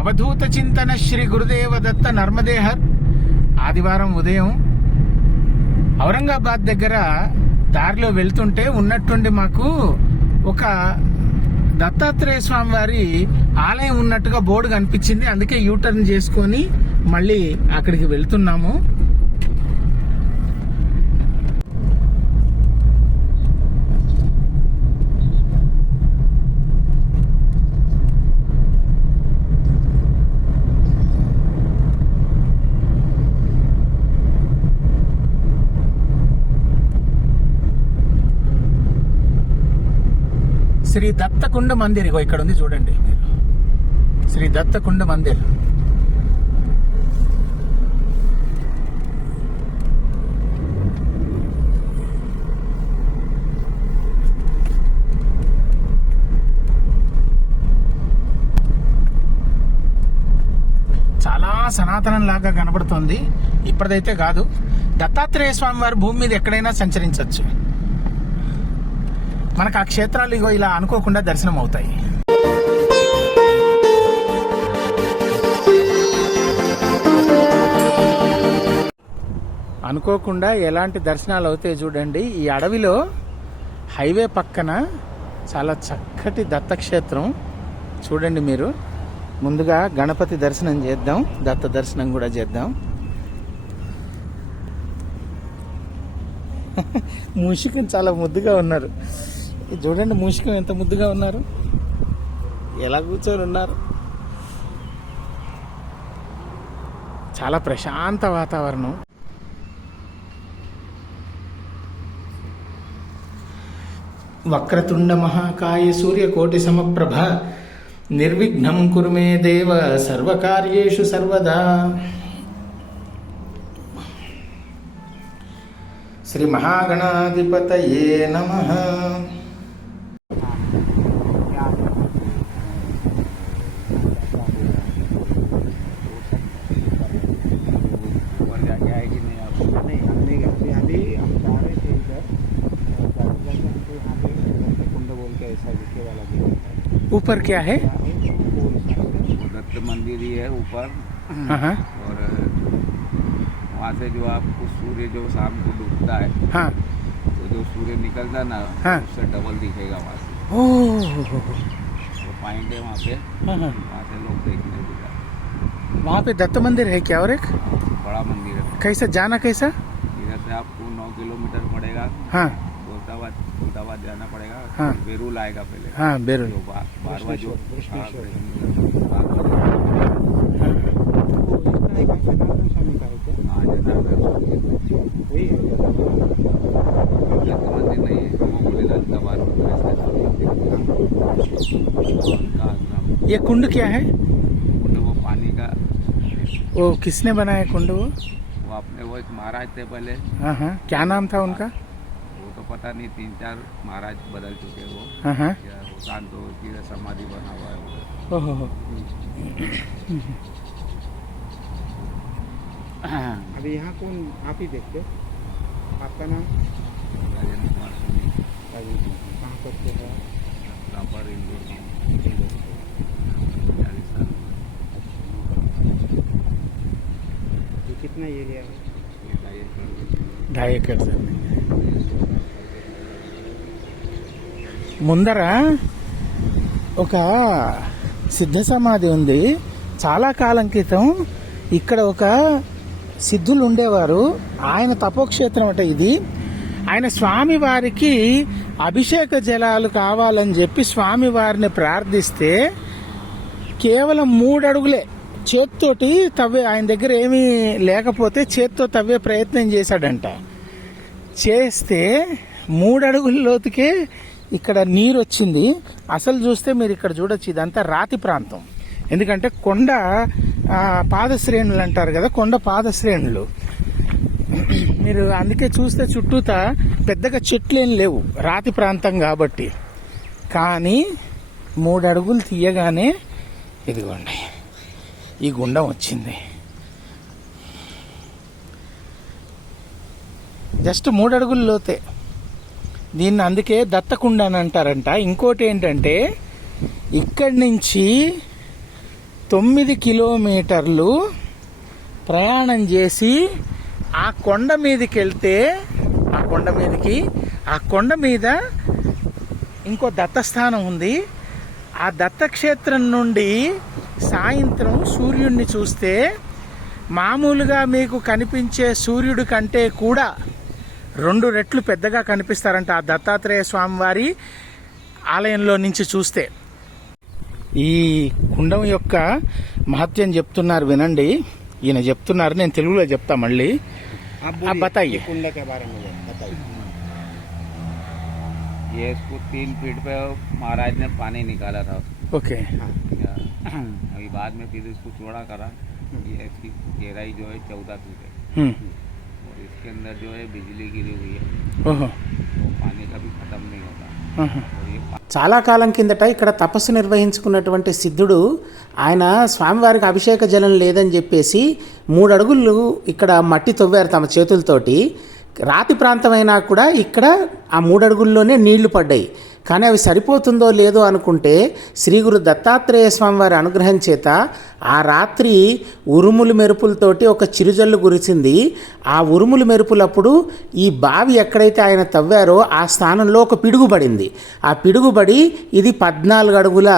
అవధూత చింతన శ్రీ గురుదేవ దత్త నర్మదేహర్. ఆదివారం ఉదయం ఔరంగాబాద్ దగ్గర దారిలో వెళ్తుంటే ఉన్నట్టుండి మాకు ఒక దత్తాత్రేయ స్వామి వారి ఆలయం ఉన్నట్టుగా బోర్డు కనిపించింది. అందుకే యూటర్న్ చేసుకొని మళ్ళీ అక్కడికి వెళ్తున్నాము. శ్రీ దత్తకుండ మందిర్ ఇగో ఇక్కడ ఉంది చూడండి మీరు. శ్రీ దత్తకుండ మందిర్. చాలా సనాతనం లాగా కనబడుతుంది. ఇప్పటిదైతే కాదు. దత్తాత్రేయ స్వామి వారి భూమి మీద ఎక్కడైనా సంచరించవచ్చు. మనకు ఆ క్షేత్రాలు ఇగో ఇలా అనుకోకుండా దర్శనం అవుతాయి. అనుకోకుండా ఎలాంటి దర్శనాలు అవుతాయి చూడండి. ఈ అడవిలో హైవే పక్కన చాలా చక్కటి దత్తక్షేత్రం చూడండి మీరు. ముందుగా గణపతి దర్శనం చేద్దాం, దత్త దర్శనం కూడా చేద్దాం. మూషికం చాలా ముద్దుగా ఉన్నారు. చూడండి మూషికం ఎంత ముద్దుగా ఉన్నారు, ఎలా కూర్చొని ఉన్నారు. చాలా ప్రశాంత వాతావరణం. వక్రతుండ మహాకాయ సూర్యకోటి సమప్రభ నిర్విఘ్నం కురు మే దేవ సర్వకార్యేషు సర్వదా. శ్రీ మహాగణాధిపతయే నమః. ऊपर क्या है? दत्त मंदिर ही है ऊपर। और वहाँ से जो आपको सूर्य जो शाम को डूबता है, हाँ, तो जो सूर्य निकलता ना, हाँ, उससे डबल दिखेगा वहाँ से। तो पॉइंट है वहाँ पे, वहाँ से लोग देखने को जाते। वहाँ पे दत्त मंदिर है क्या? और एक बड़ा मंदिर है। कैसा जाना कैसा? इधर से आपको 9 किलोमीटर पड़ेगा। हाँ, दौलताबाद जाना पड़ेगा। हाँ, बेरूल आएगा पहले। हाँ, बेरूल। बारवा जो ये कुंड क्या है? कुंड वो पानी का। वो किसने बनाया कुंड? वो अपने वो एक महाराज थे पहले। हाँ हाँ, क्या नाम था उनका? वो तो पता नहीं, 3-4 महाराज बदल चुके वो। हाँ हाँ, शांत हो की समाधि बना हुआ है। ओहो। अभी यहाँ कौन आप ही देखते? आपका नाम? राजेंद्र कुमार सोनी। कहाँ करते हैं? रामपुर इंदौर। 40 साल। ये कितना एरिया है? 2.5 एकड़ जमीन है. ముందర ఒక సిద్ధ సమాధి ఉంది. చాలా కాలం క్రితం ఇక్కడ ఒక సిద్ధులు ఉండేవారు. ఆయన తపోక్షేత్రం అట ఇది. ఆయన స్వామివారికి అభిషేక జలాలు కావాలని చెప్పి స్వామివారిని ప్రార్థిస్తే కేవలం 3 అడుగులే చేత్తోటి తవ్వే, ఆయన దగ్గర ఏమీ లేకపోతే చేత్తో తవ్వే ప్రయత్నం చేశాడంట. చేస్తే 3 అడుగుల లోతుకే ఇక్కడ నీరు వచ్చింది. అసలు చూస్తే మీరు ఇక్కడ చూడొచ్చు, ఇదంతా రాతి ప్రాంతం. ఎందుకంటే కొండ పాదశ్రేణులు అంటారు కదా, కొండ పాదశ్రేణులు. మీరు అందుకే చూస్తే చుట్టూతా పెద్దగా చెట్లేం లేవు, రాతి ప్రాంతం కాబట్టి. కానీ 3 అడుగులు తీయగానే ఇదిగోండి ఈ గుండం వచ్చింది. జస్ట్ 3 అడుగుల లోతే. దీన్ని అందుకే దత్తకుండ అని అంటారంట. ఇంకోటి ఏంటంటే ఇక్కడి నుంచి 9 కిలోమీటర్లు ప్రయాణం చేసి ఆ కొండ మీదకి వెళ్తే ఆ కొండ మీద ఇంకో దత్తస్థానం ఉంది. ఆ దత్తక్షేత్రం నుండి సాయంత్రం సూర్యుడిని చూస్తే మామూలుగా మీకు కనిపించే సూర్యుడి కంటే కూడా 2 రెట్లు పెద్దగా కనిపిస్తారంట ఆ దత్తాత్రేయ స్వామివారి ఆలయంలో నుంచి చూస్తే. ఈ కుండం యొక్క మహత్యం చెప్తున్నారు, వినండి. ఈయన చెప్తున్నారు, నేను తెలుగులో చెప్తా మళ్ళీ. आप आप बताइए। कुंड के बारे में बताइए। ये इसको 3 फीट पे महाराज ने पानी निकाला था। ఓకే. अभी बाद में फिर इसको चौड़ा करा। ये इसकी गहराई जो है 14 फीट है और इसके अंदर जो है बिजली गिरी हुई है, ఓహో. तो पानी कभी खत्म नहीं होता। और ये చాలా కాలం కిందట ఇక్కడ తపస్సు నిర్వహించుకున్నటువంటి సిద్ధుడు ఆయన స్వామివారికి అభిషేక జలం లేదని చెప్పేసి 3 అడుగులు ఇక్కడ మట్టి తవ్వారు తమ చేతులతోటి. రాతి ప్రాంతమైనా కూడా ఇక్కడ ఆ 3 అడుగుల్లోనే నీళ్లు పడ్డాయి. కానీ అవి సరిపోతుందో లేదో అనుకుంటే శ్రీ గురు దత్తాత్రేయ స్వామివారి అనుగ్రహం చేత ఆ రాత్రి ఉరుములు మెరుపులతోటి ఒక చిరుజల్లు కురిసింది. ఆ ఉరుములు మెరుపులప్పుడు ఈ బావి ఎక్కడైతే ఆయన తవ్వారో ఆ స్థానంలో ఒక పిడుగుబడింది. ఆ పిడుగుబడి ఇది 14 అడుగుల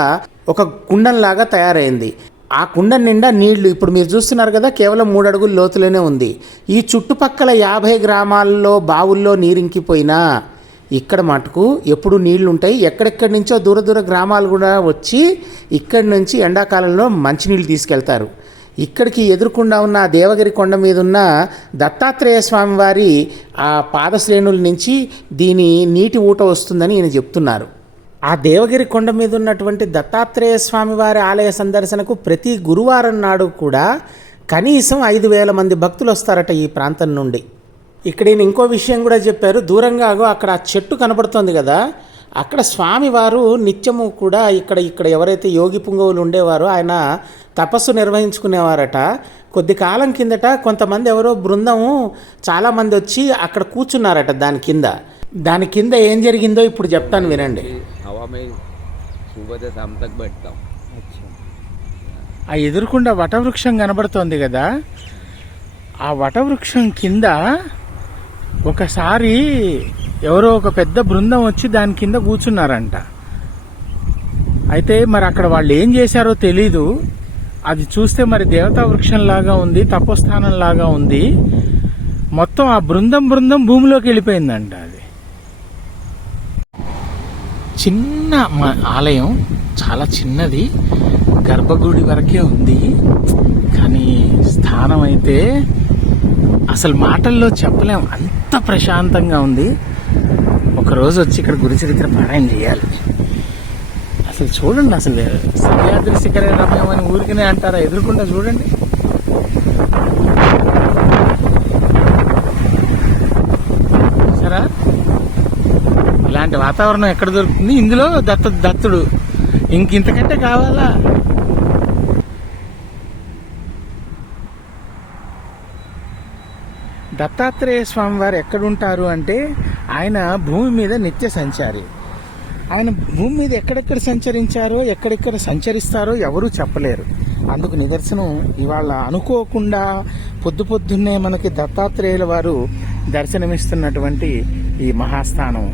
ఒక కుండంలాగా తయారైంది. ఆ కుండ నిండా నీళ్లు ఇప్పుడు మీరు చూస్తున్నారు కదా, కేవలం 3 అడుగుల లోతులోనే ఉంది. ఈ చుట్టుపక్కల 50 గ్రామాల్లో బావుల్లో నీరింకిపోయినా ఇక్కడ మటుకు ఎప్పుడు నీళ్లు ఉంటాయి. ఎక్కడెక్కడి నుంచో దూర దూర గ్రామాలు కూడా వచ్చి ఇక్కడి నుంచి ఎండాకాలంలో మంచినీళ్ళు తీసుకెళ్తారు. ఇక్కడికి ఎదురుకుండా ఉన్న దేవగిరి కొండ మీద ఉన్న దత్తాత్రేయ స్వామి వారి ఆ పాదశ్రేణుల నుంచి దీని నీటి ఊట వస్తుందని ఈయన చెప్తున్నారు. ఆ దేవగిరి కొండ మీద ఉన్నటువంటి దత్తాత్రేయ స్వామి వారి ఆలయ సందర్శనకు ప్రతి గురువారం నాడు కూడా కనీసం 5,000 మంది భక్తులు వస్తారట ఈ ప్రాంతం నుండి. ఇక్కడ ఈయన ఇంకో విషయం కూడా చెప్పారు. దూరంగా అక్కడ ఆ చెట్టు కనబడుతోంది కదా, అక్కడ స్వామివారు నిత్యము కూడా ఇక్కడ ఎవరైతే యోగి పుంగవులు ఉండేవారో ఆయన తపస్సు నిర్వహించుకునేవారట. కొద్ది కాలం కిందట కొంతమంది ఎవరో బృందము చాలామంది వచ్చి అక్కడ కూర్చున్నారట దాని కింద ఏం జరిగిందో ఇప్పుడు చెప్తాను, వినండి. हवा में सुबह से शाम तक बैठता हूँ। ఆ ఎదురుకుండా వటవృక్షం కనబడుతోంది కదా, ఆ వటవృక్షం కింద ఒకసారి ఎవరో ఒక పెద్ద బృందం వచ్చి దాని కింద కూర్చున్నారంట. అయితే మరి అక్కడ వాళ్ళు ఏం చేశారో తెలీదు. అది చూస్తే మరి దేవతా వృక్షం లాగా ఉంది, తపోస్థానం లాగా ఉంది. మొత్తం ఆ బృందం భూమిలోకి వెళ్ళిపోయిందంట. అది చిన్న ఆలయం, చాలా చిన్నది, గర్భగుడి వరకే ఉంది. కానీ స్థానం అయితే అసలు మాటల్లో చెప్పలేం, అంత ప్రశాంతంగా ఉంది. ఒకరోజు వచ్చి ఇక్కడ గురుచరిత్ర పారాయణ చేయాలి. అసలు చూడండి, అసలు సహ్యాద్రి శిఖర రమ్యం అని ఊరికనే అంటారా, ఎదురుకుండా చూడండి. సరే, ఇలాంటి వాతావరణం ఎక్కడ దొరుకుతుంది? ఇందులో దత్తుడు ఇంతకంటే కావాలా? దత్తాత్రేయ స్వామి వారు ఎక్కడుంటారు అంటే ఆయన భూమి మీద నిత్య సంచారి. ఆయన భూమి మీద ఎక్కడెక్కడ సంచరించారో ఎక్కడెక్కడ సంచరిస్తారో ఎవరూ చెప్పలేరు. అందుకు నిదర్శనం ఇవాళ అనుకోకుండా పొద్దున్నే మనకి దత్తాత్రేయుల వారు దర్శనమిస్తున్నటువంటి ఈ మహాస్థానం.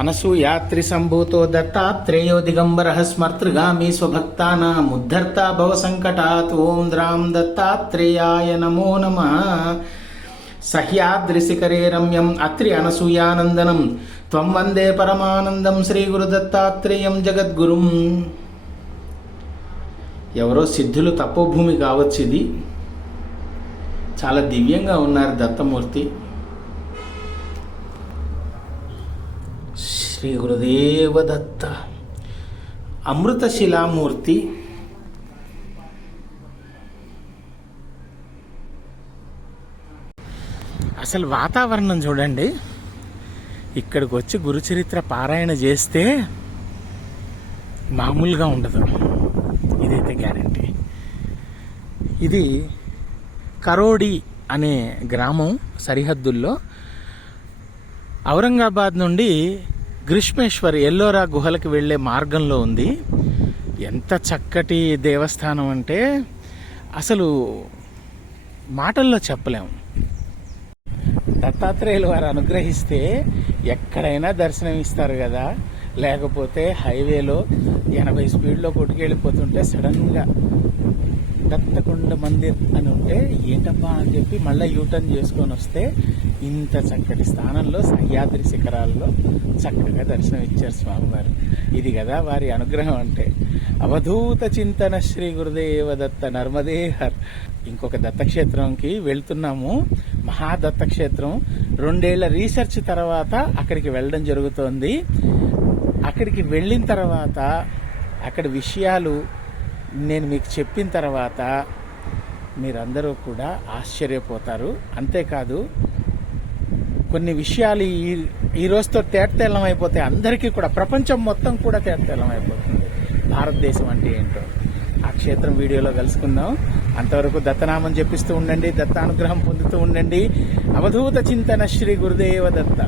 అనసూయాత్రి సంభూతో దత్తాత్రేయో దిగంబరః స్మర్తృగామి స్వభక్తానాం ఉద్ధర్తా భవ సంకటాత్. ఓం ద్రాం దత్తాత్రేయాయ నమో నమః. సహ్యాద్రిశిఖరే రమ్యం అత్రి అనసూయానందనం త్వం వందే పరమానందం శ్రీ గురు దత్తాత్రేయం జగద్గురుం. ఎవరో సిద్ధులు తపోభూమి కావచ్చు. ఇది చాలా దివ్యంగా ఉన్నారు దత్తమూర్తి. శ్రీ గురుదేవ దత్త అమృత శిలామూర్తి. అసలు వాతావరణం చూడండి, ఇక్కడికి వచ్చి గురుచరిత్ర పారాయణ చేస్తే మామూలుగా ఉండదు, ఇదైతే గ్యారంటీ. ఇది కరోడి అనే గ్రామం సరిహద్దుల్లో ఔరంగాబాద్ నుండి గ్రీష్మేశ్వర్ ఎల్లోరా గుహలకు వెళ్ళే మార్గంలో ఉంది. ఎంత చక్కటి దేవస్థానం అంటే అసలు మాటల్లో చెప్పలేము. దత్తాత్రేయులు వారు అనుగ్రహిస్తే ఎక్కడైనా దర్శనం ఇస్తారు కదా. లేకపోతే హైవేలో 80 స్పీడ్లో కొట్టుకెళ్ళిపోతుంటే సడన్గా దత్తకొండ మందిర్ అని ఉంటే ఏంటబ్బా అని చెప్పి మళ్ళీ యూటర్న్ చేసుకొని వస్తే ఇంత చక్కటి స్థానంలో సహ్యాద్రి శిఖరాల్లో చక్కగా దర్శనం ఇచ్చారు స్వామివారు. ఇది కదా వారి అనుగ్రహం అంటే. అవధూత చింతన శ్రీ గురుదేవ దత్త నర్మదేహర్. ఇంకొక దత్తక్షేత్రంకి వెళ్తున్నాము, మహాదత్తక్షేత్రం. 2 ఏళ్ల రీసెర్చ్ తర్వాత అక్కడికి వెళ్ళడం జరుగుతోంది. అక్కడికి వెళ్ళిన తర్వాత అక్కడ విషయాలు నేను మీకు చెప్పిన తర్వాత మీరందరూ కూడా ఆశ్చర్యపోతారు. అంతేకాదు కొన్ని విషయాలు ఈ రోజుతో తేటతెల్లం అయిపోతే అందరికీ కూడా, ప్రపంచం మొత్తం కూడా తేటతెల్లం అయిపోతుంది భారతదేశం అంటే ఏంటో. ఆ క్షేత్రం వీడియోలో కలుసుకుందాం. అంతవరకు దత్తనామం జపిస్తూ ఉండండి, దత్తానుగ్రహం పొందుతూ ఉండండి. అవధూత చింతన శ్రీ గురుదేవ దత్త.